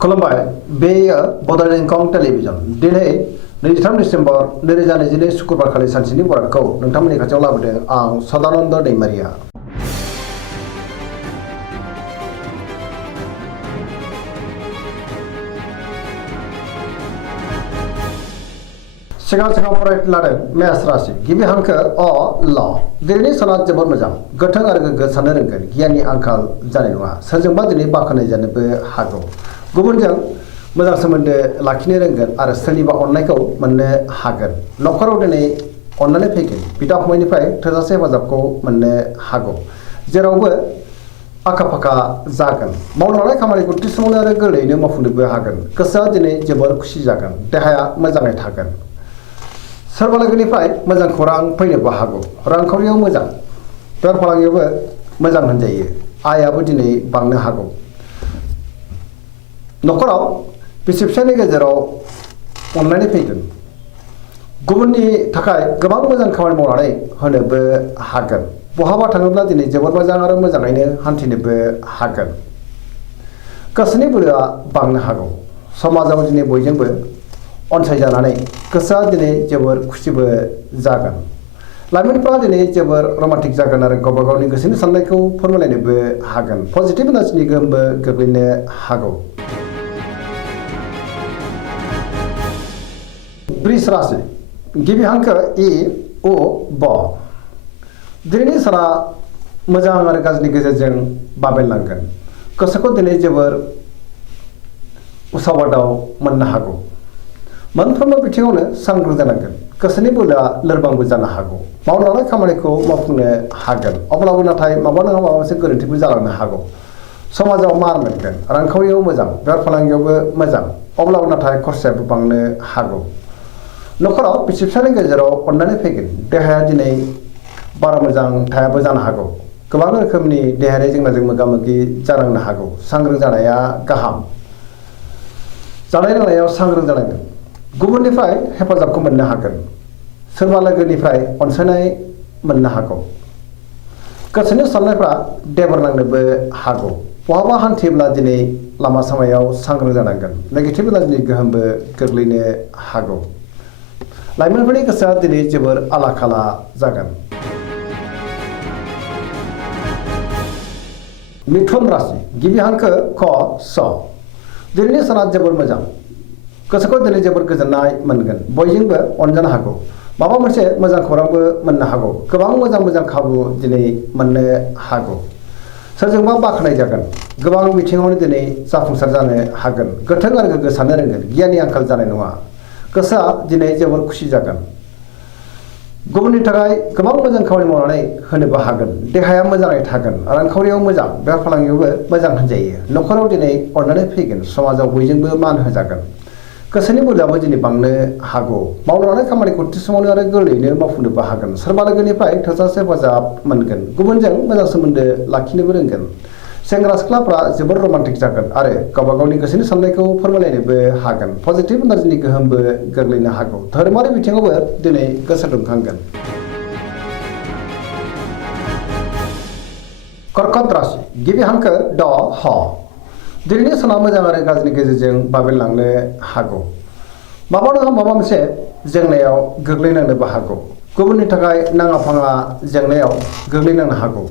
खुलुमबाय बेयो बड'लेण्ड इंखं टेलिभिजन दिनै 23 डिसेम्बर 2022 शुक्रबार खालि सानसेनि बरादखौ नोंथांमोननि खाथियाव लाबोदों आं सदानन्द दैमारिया। सिगां फरायनो लादों मेष राशि गिबि हांखो अ ल दिनैनि साना जोबोद मोजां गोथों आरो गोग्गो साननो रोंगोन गियाननि आंखाल जानाय नङा सोरजोंबा दिनै बाख्नाय जानोबो हागौ गुबुनजों मोजां सोमोन्दो लाखिनो रोंगोन आरो सोरनिबा अननायखौ मोननो हागोन नखराव दिनै अननानै फैगोन बिदा फंबायनिफ्राय थोजासे हेफाजाबखौ मोननो हागौ जेरावबो आखा फाखा जागोन मावनो लानाय खामानिखौ थि समावनो आरो गोरलैयैनो मावफुंनोबो हागोन गोसोआ दिनै जोबोर खुसि जागोन देहाया मोजाङै थागोन सोरबा लोगोनिफ्राय मोजां खौरां फैनोबो हागौ रांखावरियाव मोजां बेफार फालांगियावबो मोजां होनजायो आयाबो दिनै बांनो हागौ नखराव बिसि फिसायनि गेजेराव अनलायनाय फैगोन गुबुननि थाखाय गोबां मोजां खामानि मावनानै होनोबो हागोन बहाबा थाङोब्ला दिनै जोबोद मोजां आरो मोजाङैनो हान्थिनोबो हागोन गोसोनि बोलोआ बांनो हागौ समाजाव दिनै बयजोंबो अनसायजानानै गोसोआ दिनै जोबोर खुसिबो जागोन लाइमोनफ्रा दिनै जोबोर रमान्टिक जागोन आरो गावबा गावनि गोसोनि साननायखौ फोरमायलायनोबो हागोन पजिटिभ एनार्जिनि गोहोमबो गोग्लैनो हागौ वृष राशि गिबि हांखो इ उ ब दिनैनि साना मोजां आरो गाज्रिनि गेजेरजों बाबेनलांगोन गोसोखौ दिनै जोबोर उसाव बादाव मोननो हागौ मोनफ्रोमबो बिथिङावनो सांग्रां जानांगोन गोसोनि बोलोआ लोरबांबो जानो हागौ मावनो लानाय खामानिखौ मावफुंनो हागोन अब्लाबो नाथाय माबा नङा माबा मोनसे गोरोन्थिबो जालांनो हागौ समाजाव मान मोनगोन रांखावरियाव मोजां बेफार फालांगियावबो मोजां अब्लाबो नाथाय खरसायाबो बांनो हागौ नखराव बिसि फिसायनि गेजेराव अननानै फैगोन देहाया दिनै बारा मोजां थायाबो जानो हागौ गोबां रोखोमनि देहायारि जेंनाजों मोगा मोगि जानांनो हागौ सांग्रां जानाया गाहाम जानाय लोंनायाव सांग्रां जानांगोन गुबुननिफ्राय हेफाजाबखौ मोननो हागोन सोरबा लोगोनिफ्राय अनसायनाय मोननो हागौ गोसोनि साननायफ्रा देबर नांनोबो हागौ बहाबा हान्थियोब्ला दिनै लामा सामायाव सांग्रां जानांगोन नेगेटिभ एनार्जिनि गोहोमबो गोग्लैनो हागौ लाइमोनफोरनि गोसोआ दिनै जोबोर आला खाला जागोन मिथुन राशि गिबि हांखो क स दिनैनि साना जोबोर मोजां गोसोखौ दिनै जोबोर गोजोननाय मोनगोन बयजोंबो अनजानो हागौ माबा मोनसे मोजां खौरांबो मोननो हागौ गोबां मोजां खाबु दिनै मोननो हागौ सोरजोंबा बाख्नाय जागोन गोबां बिथिङावनो दिनै जाफुंसार जानो हागोन गोथों आरो गोग्गो साननो रोंगोन गियाननि आंखाल जानाय नङा गोसोआ दिनै जोबोर खुसि जागोन गुबुननि थाखाय गोबां मोजां खामानि मावनानै होनोबो हागोन देहाया मोजाङै थागोन रांखावरियाव मोजां बेफार फालांगियावबो मोजां होनजायो नखराव दिनै अननानै फैगोन समाजाव बयजोंबो मान होजागोन गोसोनि बोलोआबो दिनै बांनो हागौ मावनो लानाय खामानिखौ थि समावनो आरो गोरलैयैनो मावफुंनोबो हागोन सोरबा लोगोनिफ्राय थोजासे हेफाजाब मोनगोन गुबुनजों मोजां सोमोन्दो लाखिनोबो रोंगोन सेंग्रा सिख्लाफ्रा जोबोर रमान्टिक जागोन आरो गावबा गावनि गोसोनि साननायखौ फोरमायलायनोबो हागोन पजिटिभ एनार्जिनि गोहोमबो गोग्लैनो हागौ धोरोमारि बिथिङावबो दिनै गोसो दुंखांगोन कर्कट राशि गिबि हांखो ड ह दिनैनि साना मोजां आरो गाज्रिनि गेजेरजों बाबेनलांनो हागौ माबा नङा माबा मोनसे जेंनायाव गोग्लैनांनोबो हागौ गुबुननि थाखाय नाङा फाङा जेंनायाव गोग्लैनांनो हागौ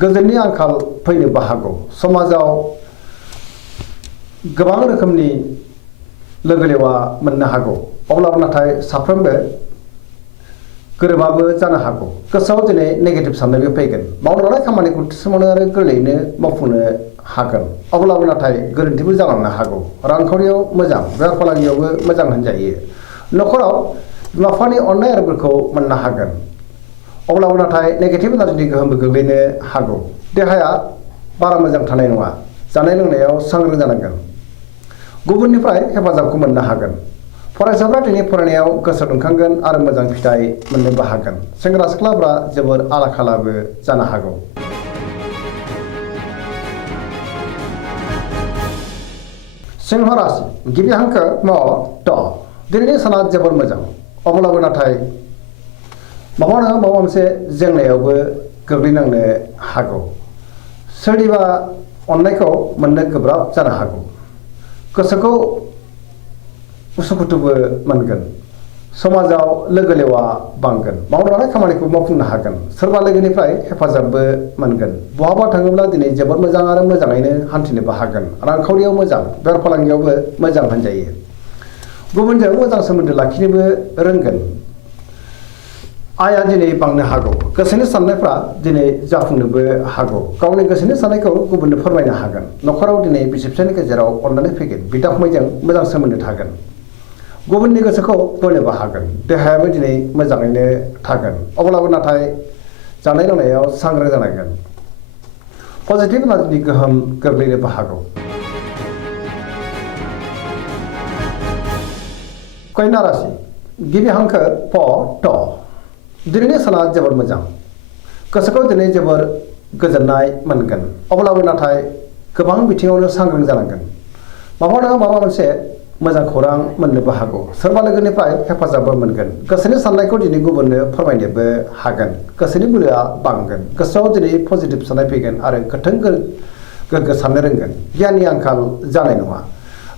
गोजोननि आंखाल फैनोबो हागौ समाजाव गोबां रोखोमनि लोगो लेवा मोननो हागौ अब्लाबो नाथाय साफ्रोमबो गोरोबाबो जानो हागौ गोसोआव दिनै नेगेटिभ साननायबो फैगोन मावनो लानाय खामानिखौ थि समावनो आरो गोरलैयैनो मावफुंनो हागोन अब्लाबो नाथाय गोरोन्थिबो जालांनो हागौ रांखावरियाव मोजां बेफार फालांगियावबो मोजां होनजायो नखराव बिमा बिफानि अननाय आरो बोरखौ मोननो हागोन अब्लाबो नाथाय नेगेटिभ एनार्जिनि गोहोमबो गोग्लैनो हागौ देहाया बारा मोजां थानाय नङा जानाय लोंनायाव सांग्रां जानांगोन गुबुननिफ्राय हेफाजाबखौ मोननो हागोन फरायसाफ्रा दिनै फरायनायाव गोसो दुंखांगोन आरो मोजां फिथाइ मोननोबो हागोन सेंग्रा सिख्लाफ्रा जोबोर आला खालाबो जानो हागौ सिंह राशि गिबि हांखो म ट दिनैनि साना जोबोर मोजां अब्लाबो नाथाय माबा नङा माबा मोनसे जेंनायावबो गोग्लैनांनो हागौ सोरनिबा अननायखौ मोननो गोब्राब जानो हागौ गोसोखौ उसुखुथुबो मोनगोन समाजाव लोगो लेवा बांगोन मावनो लानाय खामानिखौ मावफुंनो हागोन सोरबा लोगोनिफ्राय हेफाजाबबो मोनगोन बहाबा थाङोब्ला दिनै जोबोद मोजां आरो मोजाङैनो हान्थिनोबो हागोन रांखावरियाव मोजां बेफार फालांगियावबो मोजां होनजायो गुबुनजों मोजां सोमोन्दो लाखिनोबो रोंगोन आया दिनै बांनो हागौ गोसोनि साननायफ्रा दिनै जाफुंनोबो हागौ गावनि गोसोनि साननायखौ गुबुननो फोरमायनो हागोन न'खराव दिनै बिसि फिसायनि गेजेराव अननानै फैगोन बिदा फंबायजों मोजां सोमोन्दो थागोन गुबुननि गोसोखौ बोनोबो हागोन देहायाबो दिनै मोजाङैनो थागोन अब्लाबो नाथाय जानाय लोंनायाव सांग्रां जानांगोन पजिटिभ एनार्जिनि गोहोम गोग्लैनोबो हागौ कन्या राशि गिबि हांखो प ट दिनैनि साना जोबोर मोजां गोसोखौ दिनै जोबोर गोजोननाय मोनगोन अब्लाबो नाथाय गोबां बिथिङावनो सांग्रां जानांगोन माबा नङा माबा मोनसे मोजां खौरां मोननोबो हागौ सोरबा लोगोनिफ्राय हेफाजाबबो मोनगोन गोसोनि साननायखौ दिनै गुबुननो फोरमायनोबो हागोन गोसोनि बोलोआ बांगोन गोसोआव दिनै पजिटिभ साननाय फैगोन आरो गोथों गोग्गो साननो रोंगोन गियाननि आंखाल जानाय नङा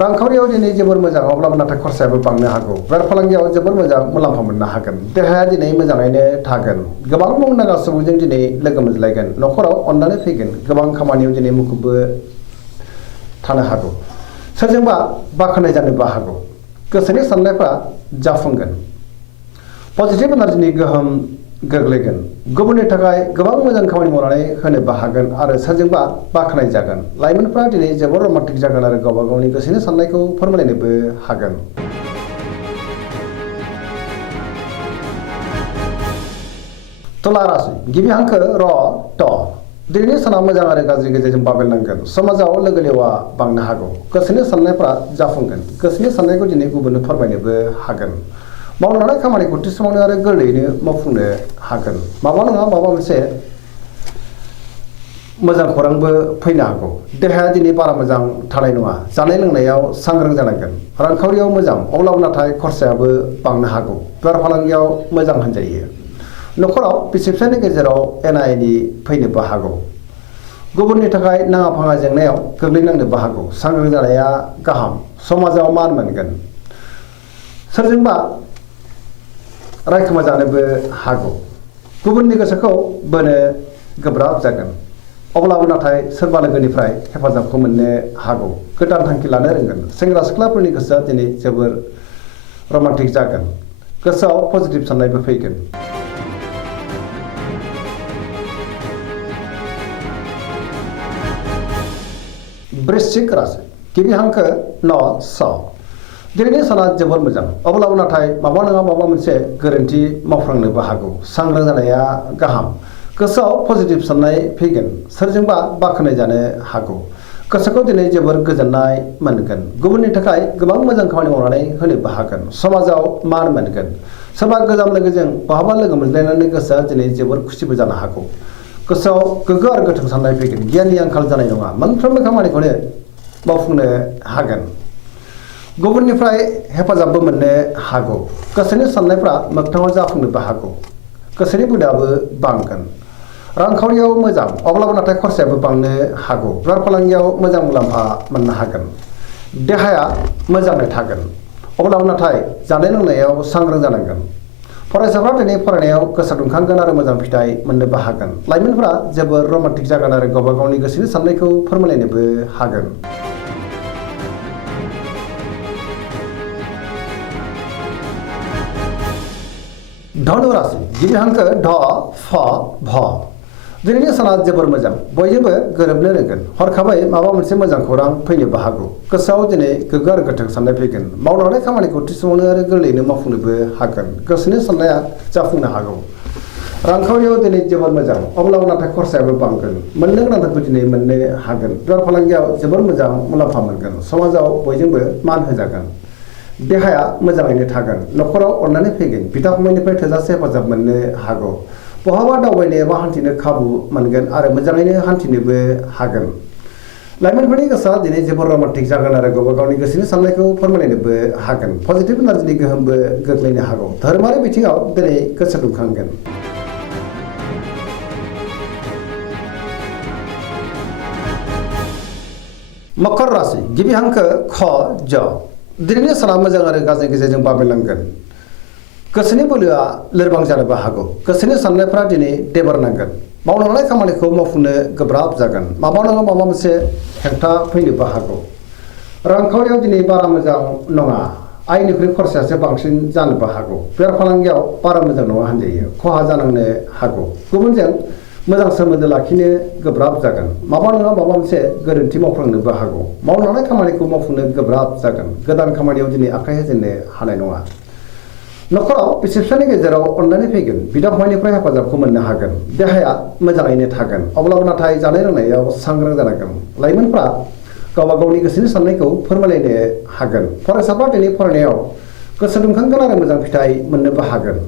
रांखावरियाव दिनै जोबोर मोजां अब्लाबो नाथाय खरसायाबो बांनो हागौ बेफार फालांगियाव जोबोर मोजां मुलाम्फा मोननो हागोन देहाया दिनै मोजाङैनो थागोन गोबां मुंदांखा सुबुंजों दिनै लोगो मोनज्लायगोन न'खराव अननानै फैगोन गोबां खामानियाव दिनै मुखुबबो थानो हागौ सोरजोंबा बाख्नाय जानोबो हागौ गोसोनि साननायफ्रा जाफुंगोन पजिटिभ एनार्जिनि गोहोम गोग्लैगोन गुबुननि थाखाय गोबां मोजां खामानि मावनानै होनोबो हागोन आरो सोरजोंबा बाख्नाय जागोन लाइमोनफ्रा दिनै जोबोर रमान्टिक जागोन आरो गावबा गावनि गोसोनि साननायखौ फोरमायनोबो हागोन तुला राशि गिबि हांखो र ट दिनैनि साना मोजां आरो गाज्रि गेजेरजों बाबेलनांगोन समाजाव लोगो लेवा बांनो हागौ गोसोनि साननायफ्रा जाफुंगोन गोसोनि साननायखौ दिनै गुबुननो फोरमायनोबो हागोन मावनो लानाय खामानिखौ थि समावनो आरो गोरलैयैनो मावफुंनो हागोन माबा नङा माबा मोनसे मोजां खौरांबो फैनो हागौ देहाया दिनै बारा मोजां थानाय नङा जानाय लोंनायाव सांग्रां जानांगोन रांखावरियाव मोजां अब्लाबो नाथाय खरसायाबो बांनो हागौ बेफार फालांगियाव मोजां होनजायो न'खराव बिसि फिसायनि गेजेराव एना एनि फैनोबो हागौ गुबुननि थाखाय नाङा फाङा जेंनायाव गोग्लैनांनोबो हागौ सांग्रां जानाया गाहाम समाजाव मान मोनगोन सोरजोंबा रायखोमा जानोबो हागौ गुबुननि गोसोखौ बोनो गोब्राब जागोन अब्लाबो नाथाय सोरबा लोगोनिफ्राय हेफाजाबखौ मोननो हागौ गोदान थांखि लानो रोंगोन सेंग्रा सिख्लाफोरनि गोसोआ दिनै जोबोर रमान्टिक जागोन गोसोआव पजिटिभ साननायबो फैगोन वृश्चिक राशि गिबि हांखो न स दिनैनि साना जोबोर मोजां अब्लाबो नाथाय माबा नङा माबा मोनसे गोरोन्थि मावफ्लांनोबो हागौ सांग्रां जानाया गाहाम गोसोआव पजिटिभ साननाय फैगोन सोरजोंबा बाख्नाय जानो हागौ गोसोखौ दिनै जोबोर गोजोननाय मोनगोन गुबुननि थाखाय गोबां मोजां खामानि मावनानै होनोबो हागोन समाजाव मान मोनगोन सोरबा गोजाम लोगोजों बहाबा लोगो मोनज्लायनानै गोसोआ दिनै जोबोर खुसिबो जानो हागौ गोसोआव गोग्गो आरो गोथों साननाय फैगोन गियाननि आंखाल जानाय नङा मोनफ्रोमबो खामानिखौनो मावफुंनो हागोन गुबुननिफ्राय हेफाजाबबो मोननो हागौ गोसोनि साननायफ्रा मोगथाङाव जाफुंनोबो हागौ गोसोनि बोलोआबो बांगोन रांखावरियाव मोजां अब्लाबो नाथाय खरसायाबो बांनो हागौ बेफार फालांगियाव मोजां मुलाम्फा मोननो हागोन देहाया मोजाङै थागोन अब्लाबो नाथाय जानाय लोंनायाव सांग्रां जानांगोन फरायसाफ्रा दिनै फरायनायाव गोसो दुंखांगोन आरो मोजां फिथाइ मोननोबो हागोन लाइमोनफ्रा जोबोर रमान्टिक जागोन आरो गावबा गावनि गोसोनि साननायखौ फोरमायलायनोबो हागोन धनु राशि गिबि हांखो ढ फ भ दिनैनि साना जोबोर मोजां बयजोंबो गोरोबनो रोंगोन हरखाबै माबा मोनसे मोजां खौरां फैनोबो हागौ गोसोआव दिनै गोग्गो आरो गोथों साननाय फैगोन मावनो हानाय खामानिखौ थि समावनो आरो गोरलैयैनो मावफुंनोबो हागोन गोसोनि साननाया जाफुंनो हागौ रांखावरियाव दिनै जोबोर मोजां अब्लाबो नाथाय खरसायाबो बांगोन मोननो गोनांथारखौ दिनै मोननो हागोन बेफार फालांगियाव जोबोर मोजां मुलाम्फा मोनगोन समाजाव बयजोंबो मान होजागोन देहाया मोजाङैनो थागोन न'खराव अननानै फैगोन बिदा फंबायनिफ्राय थोजासे हेफाजाब मोननो हागौ बहाबा दावबायनो एबा हान्थिनो खाबु मोनगोन आरो मोजाङैनो हान्थिनोबो हागोन लाइमोनफोरनि गोसोआ दिनै जोबोर रमान्टिक जागोन आरो गावबा गावनि गोसोनि साननायखौ फोरमायनोबो हागोन पजिटिभ एनार्जिनि गोहोमबो गोग्लैनो हागौ धोरोमारि बिथिङाव दिनै गोसो दुंखांगोन मकर राशि गिबि हांखो ख ज दिनैनि साना मोजां आरो गाज्रिनि गेजेरजों बाबेनलांगोन गोसोनि बोलोआ लोरबां जानोबो हागौ गोसोनि साननायफ्रा दिनै देबार नांगोन मावनो लानाय खामानिखौ मावफुंनो गोब्राब जागोन माबा नङा माबा मोनसे हेंथा फैनोबो हागौ रांखावरियाव दिनै बारा मोजां नङा आयनिख्रुइ खरसायासो बांसिन जानोबो हागौ बेफार फालांगियाव बारा मोजां नङा होनजायो खहा जानांनो हागौ गुबुनजों मोजां सोमोन्दो लाखिनो गोब्राब जागोन माबा नङा माबा मोनसे गोरोन्थि मावफ्लांनोबो हागौ मावनो लानाय खामानिखौ मावफुंनो गोब्राब जागोन गोदान खामानियाव दिनै आखाइ होजेननो हानाय नङा नखराव बिसि फिसायनि गेजेराव अननानै फैगोन बिदा फंबायनिफ्राय हेफाजाबखौ मोननो हागोन देहाया मोजाङैनो थागोन अब्लाबो नाथाय जानाय लोंनायाव सांग्रां जानांगोन लाइमोनफ्रा गावबा गावनि गोसोनि साननायखौ फोरमायलायनो हागोन फरायसाफ्रा दिनै फरायनायाव गोसो दुंखांगोन आरो मोजां फिथाइ मोननोबो हागोन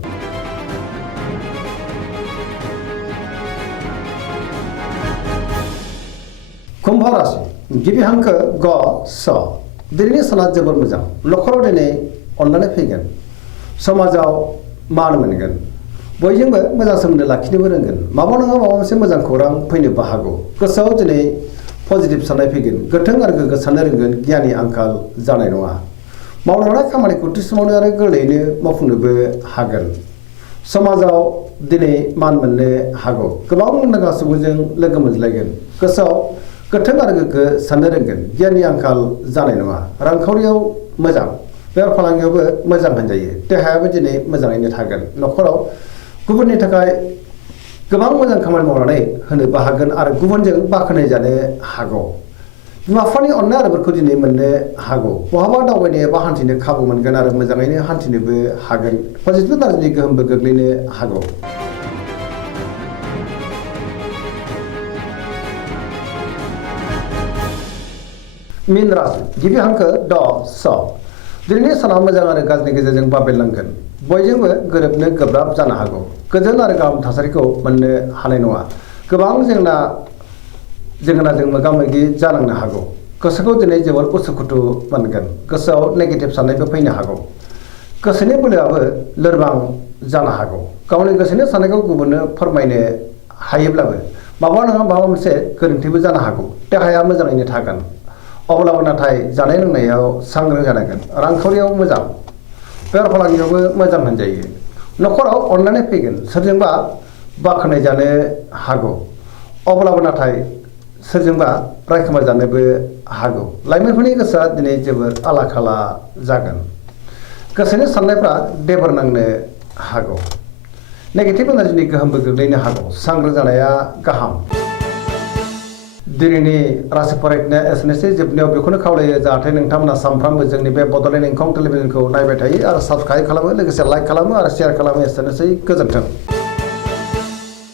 कुम्भ राशि गिबि हांखो ग स दिनैनि साना जोबोर मोजां नखराव दिनै अननानै फैगोन समाजाव मान मोनगोन बयजोंबो मोजां सोमोन्दो लाखिनोबो रोंगोन माबा नङा माबा मोनसे मोजां खौरां फैनोबो हागौ गोसोआव दिनै पजिटिभ साननाय फैगोन गोथों आरो गोग्गो साननो रोंगोन गियाननि आंखाल जानाय नङा मावनो लानाय खामानिखौ थि समावनो आरो गोरलैयैनो मावफुंनोबो हागोन समाजाव दिनै मान मोननो हागौ गोबां मुंदांखा सुबुंजों लोगो मोनज्लायगोन गोसोआव गोथों आरो गोग्गो साननो रोंगोन गियाननि आंखाल जानाय नङा रांखावरियाव मोजां बेफार फालांगियावबो मोजां होनजायो देहायाबो दिनै मोजाङैनो थागोन नखराव गुबुननि थाखाय गोबां मोजां खामानि मावनानै होनोबो हागोन आरो गुबुनजों बाख्नाय जानो हागौ बिमा बिफानि अननाय आरो बोरखौ दिनै मोननो हागौ बहाबा दावबायनो एबा हान्थिनो खाबु मोनगोन आरो मोजाङैनो हान्थिनोबो हागोन पजिटिभ एनार्जिनि गोहोमबो गोग्लैनो हागौ मीन राशि गिबि हांखो ड स दिनैनि साना मोजां आरो गाज्रिनि गेजेरजों बाबेनलांगोन बयजोंबो गोरोबनो गोब्राब जानो हागौ गोजोन आरो गाहाम थासारिखौ मोननो हानाय नङा गोबां जेंनाजों मोगा मोगि जानांनो हागौ गोसोखौ दिनै जोबोर उसुखुथु मोनगोन गोसोआव नेगेटिभ साननायबो फैनो हागौ गोसोनि बोलोआबो लोरबां जानो हागौ गावनि गोसोनि साननायखौ गुबुननो फोरमायनो हायोब्लाबो माबा नङा माबा मोनसे गोरोन्थिबो जानो हागौ देहाया मोजाङैनो थागोन अब्लाबो नाथाय जानाय लोंनायाव सांग्रां जानांगोन रांखावरियाव मोजां बेफार फालांगियावबो मोजां होनजायो नखराव अननानै फैगोन सोरजोंबा बाख्नाय जानो हागौ अब्लाबो नाथाय सोरजोंबा रायखोमा जानोबो हागौ लाइमोनफोरनि गोसोआ दिनै जोबोर आला खाला जागोन गोसोनि साननायफ्रा देबार नांनो हागौ नेगेटिभ एनार्जिनि गोहोमबो गोग्लैनो हागौ सांग्रां जानाया गाहाम दिनैनि राशि फरायनाया एसेनोसै जोबनायाव बेखौनो खावलायो जाहाथे नोंथांमोना सानफ्रामबो जोंनि बे बड'लेण्ड इंखं टेलिभिजनखौ नायबाय थायो आरो साबस्क्राइब खालामो लोगोसे लाइक खालामो आरो शेयार खालामो एसेनोसै गोजोन्थों